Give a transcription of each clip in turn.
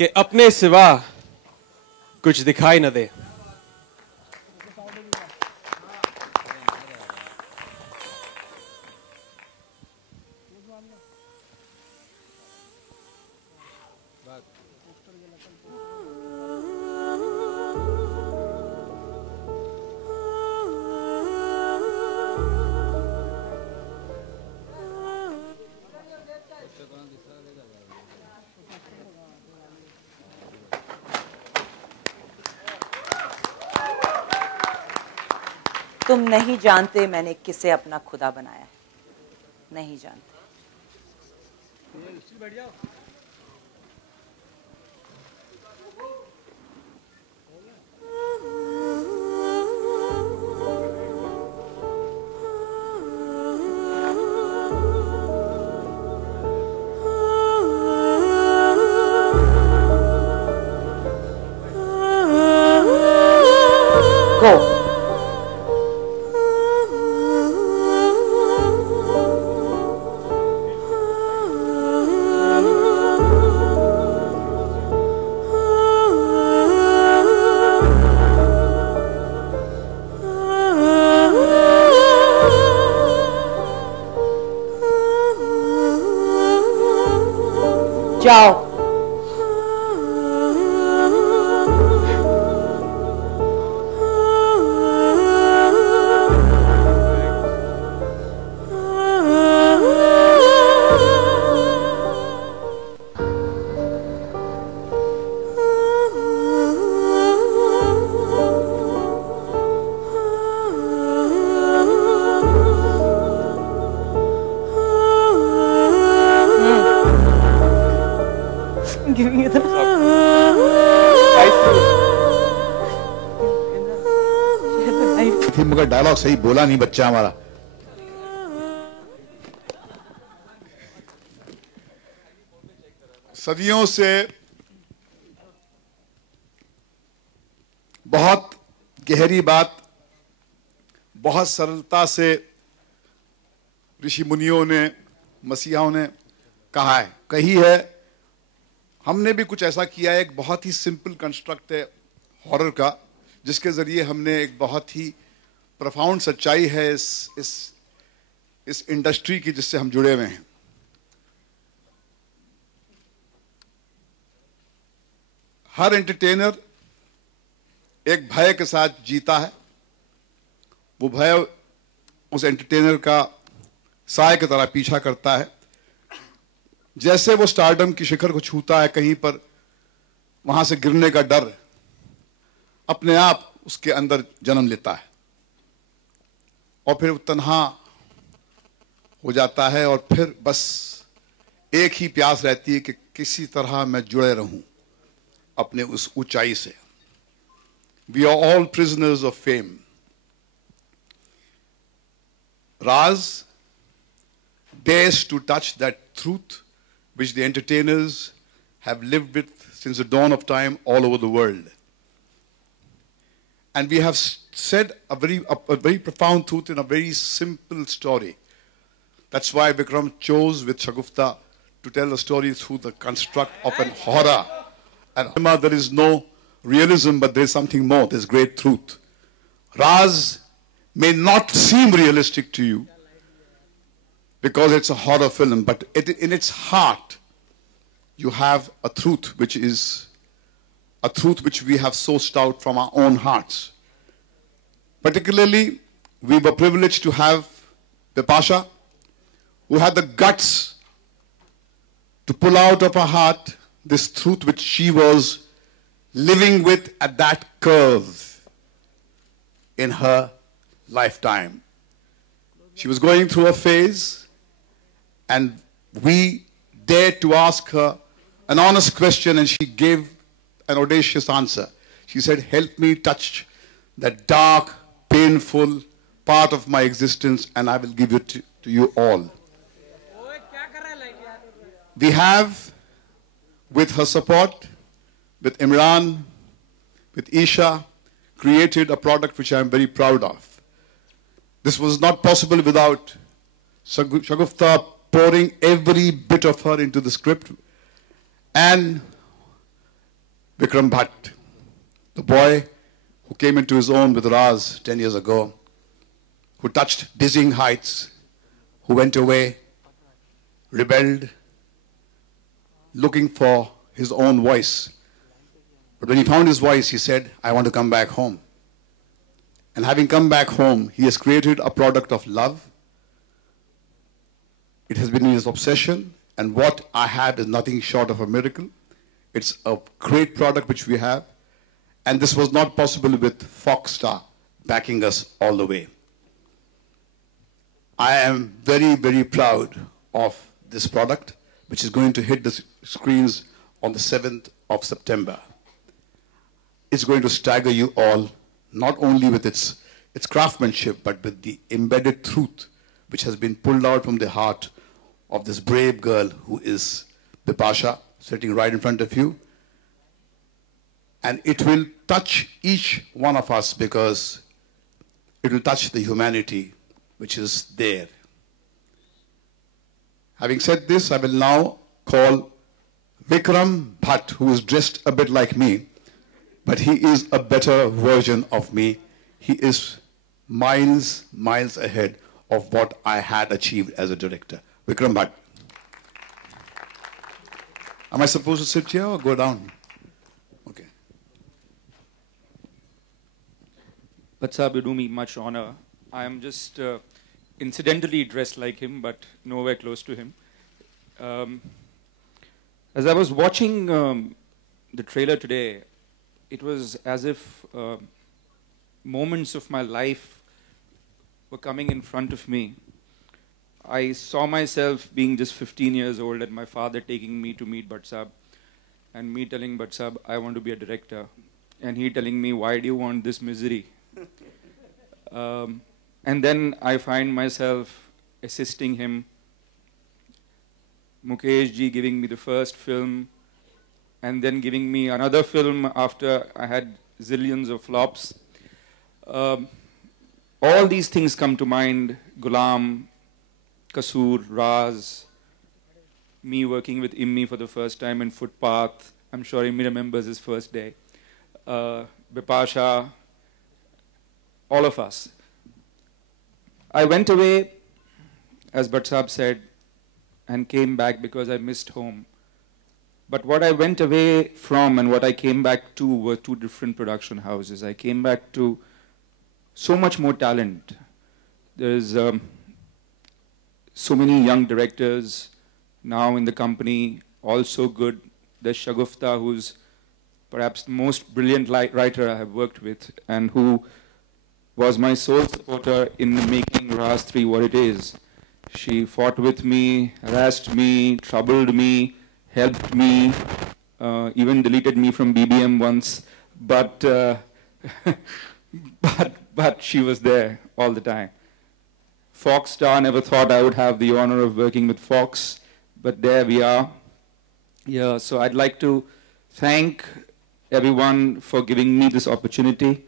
कि अपने सिवा कुछ दिखाई न दे। तुम नहीं जानते मैंने किसे अपना खुदा बनाया है, नहीं जानते। Go. जाओ। Giving you the थी मगर डायलॉग सही बोला नहीं बच्चा हमारा। सदियों से बहुत गहरी बात बहुत सरलता से ऋषि मुनियों ने मसीहाओं ने कहा है, कही है। हमने भी कुछ ऐसा किया है। एक बहुत ही सिंपल कंस्ट्रक्ट है हॉरर का, जिसके जरिए हमने एक बहुत ही प्रोफाउंड सच्चाई है इस इंडस्ट्री की जिससे हम जुड़े हुए हैं। हर एंटरटेनर एक भय के साथ जीता है। वो भय उस एंटरटेनर का साए की तरह पीछा करता है। जैसे वो स्टारडम की शिखर को छूता है, कहीं पर वहां से गिरने का डर अपने आप उसके अंदर जन्म लेता है और फिर वो तन्हा हो जाता है और फिर बस एक ही प्यास रहती है कि किसी तरह मैं जुड़े रहूं अपने उस ऊंचाई से। We are all prisoners of fame. Raz dares to touch that truth which the entertainers have lived with since the dawn of time all over the world. And we have said a very profound truth in a very simple story. That's why Vikram chose with Shagufta to tell the story through the construct of an horror. And there is no realism, but there is something more. There's great truth. Raz may not seem realistic to you because it's a horror film, but in its heart, you have a truth which is a truth which we have sourced out from our own hearts. Particularly, we were privileged to have Bipasha, who had the guts to pull out of her heart this truth which she was living with at that curve in her lifetime. She was going through a phase, and we dared to ask her an honest question, and she gave an audacious answer. She said, help me touch that dark, painful part of my existence, and I will give it to you all. We have, with her support, with Imran, with Isha, created a product which I am very proud of. This was not possible without Shagufta pouring every bit of her into the script and Vikram Bhatt, the boy who came into his own with Raz 10 years ago, who touched dizzying heights, who went away, rebelled, looking for his own voice. But when he found his voice, he said, I want to come back home. And having come back home, he has created a product of love. It has been his obsession, and what I have is nothing short of a miracle. It's a great product which we have, and this was not possible with Fox Star backing us all the way. I am very, very proud of this product, which is going to hit the screens on the 7th of September. It's going to stagger you all, not only with its craftsmanship, but with the embedded truth which has been pulled out from the heart of this brave girl who is Bipasha, sitting right in front of you. And it will touch each one of us because it will touch the humanity which is there. Having said this, I will now call Vikram Bhatt, who is dressed a bit like me, but he is a better version of me. He is miles, miles ahead of what I had achieved as a director. Vikram Bhatt. Am I supposed to sit here or go down? Okay. Bhatt Sahab, you do me much honor. I am just incidentally dressed like him, but nowhere close to him. As I was watching the trailer today, it was as if moments of my life were coming in front of me. I saw myself being just 15 years old and my father taking me to meet Bhatt Sahab and me telling Bhatt Sahab, I want to be a director. And he telling me, why do you want this misery? And then I find myself assisting him. Mukesh ji giving me the first film and then giving me another film after I had zillions of flops. All these things come to mind, Gulam, Kasoor, Raz, me working with Immi for the first time in Footpath. I'm sure Immi remembers his first day. Bipasha, all of us. I went away, as Bhatt Sahab said, and came back because I missed home. But what I went away from and what I came back to were two different production houses. I came back to so much more talent. There's so many young directors now in the company, all so good. There's Shagufta, who's perhaps the most brilliant writer I have worked with and who was my sole supporter in making Raz 3 what it is. She fought with me, harassed me, troubled me, helped me, even deleted me from BBM once, but she was there all the time. Fox Star, never thought I would have the honor of working with Fox, but there we are. Yeah, so I'd like to thank everyone for giving me this opportunity,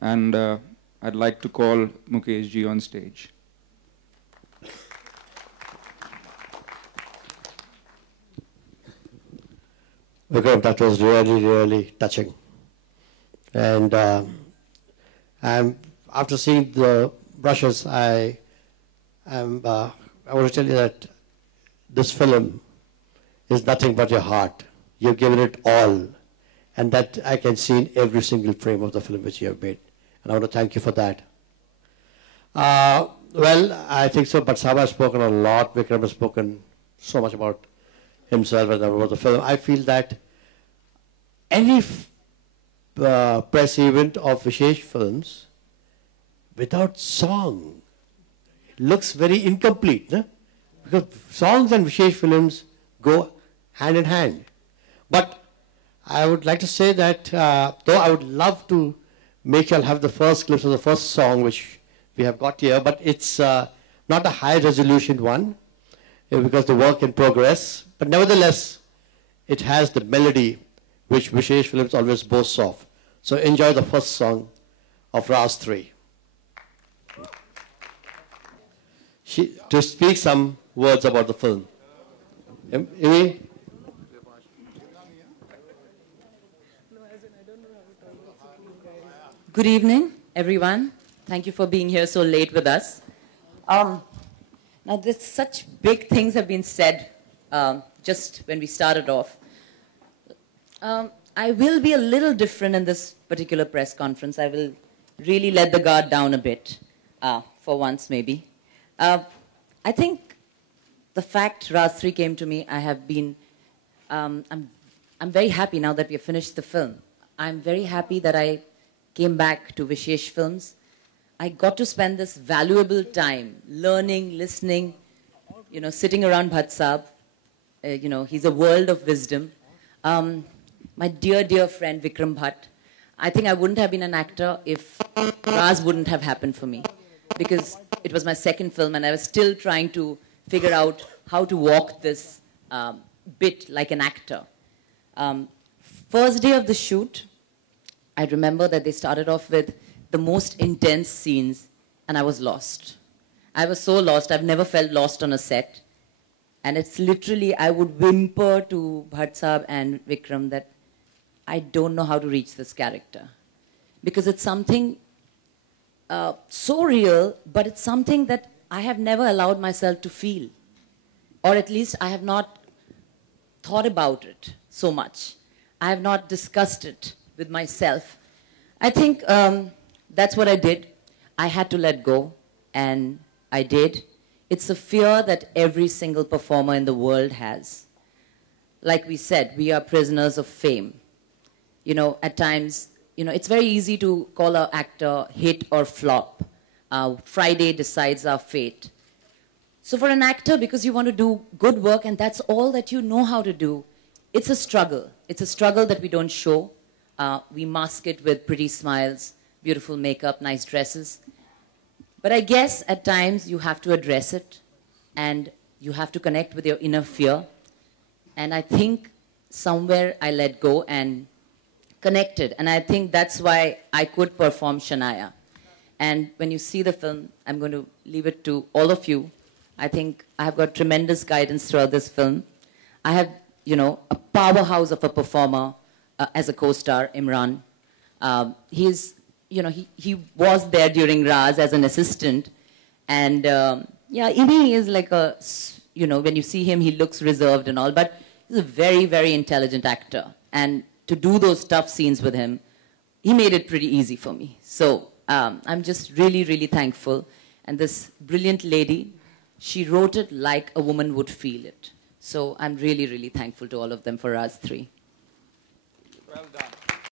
and I'd like to call Mukesh ji on stage. Vikram, that was really, really touching. And after seeing the brushes, I want to tell you that this film is nothing but your heart. You've given it all. And that I can see in every single frame of the film which you have made. And I want to thank you for that. Well, I think so, but Bhatt Sahab has spoken a lot. Vikram has spoken so much about himself and about the film. I feel that any press event of Vishesh Films without song looks very incomplete, no? Because songs and Vishesh Films go hand in hand. But I would like to say that though I would love to make you all have the first clips of the first song which we have got here, but it's not a high resolution one because the work in progress. But nevertheless, it has the melody which Vishesh Films always boasts of. So enjoy the first song of Raz 3. To speak some words about the film. Imi? Good evening, everyone. Thank you for being here so late with us. Now, there's such big things have been said just when we started off. I will be a little different in this particular press conference. I will really let the guard down a bit, for once maybe. I think the fact Raz 3 came to me, I have been, I'm very happy now that we have finished the film. I'm very happy that I came back to Vishesh Films. I got to spend this valuable time learning, listening, you know, sitting around Bhatt Saab. You know, he's a world of wisdom. My dear, dear friend Vikram Bhatt. I think I wouldn't have been an actor if Raz wouldn't have happened for me, because it was my second film and I was still trying to figure out how to walk this bit like an actor. First day of the shoot, I remember that they started off with the most intense scenes and I was lost. I was so lost. I've never felt lost on a set. And it's literally, I would whimper to Bhatt Saab and Vikram that I don't know how to reach this character. Because it's something so real, but it's something that I have never allowed myself to feel. Or at least I have not thought about it so much. I have not discussed it with myself. I think that's what I did. I had to let go, and I did. It's a fear that every single performer in the world has. Like we said, we are prisoners of fame. You know, at times, you know, it's very easy to call an actor hit or flop. Friday decides our fate. So for an actor, because you want to do good work and that's all that you know how to do, it's a struggle. It's a struggle that we don't show. We mask it with pretty smiles, beautiful makeup, nice dresses. But I guess at times you have to address it and you have to connect with your inner fear. And I think somewhere I let go and connected. And I think that's why I could perform Shania. And when you see the film, I'm going to leave it to all of you. I think I have got tremendous guidance throughout this film. I have, you know, a powerhouse of a performer as a co-star, Imran. He's, you know, he was there during Raz as an assistant. And yeah, Imi is like a, you know, when you see him, he looks reserved and all, but he's a very, very intelligent actor. And to do those tough scenes with him, he made it pretty easy for me. So I'm just really, really thankful. And this brilliant lady, she wrote it like a woman would feel it. So I'm really, really thankful to all of them for Raz 3. Well done.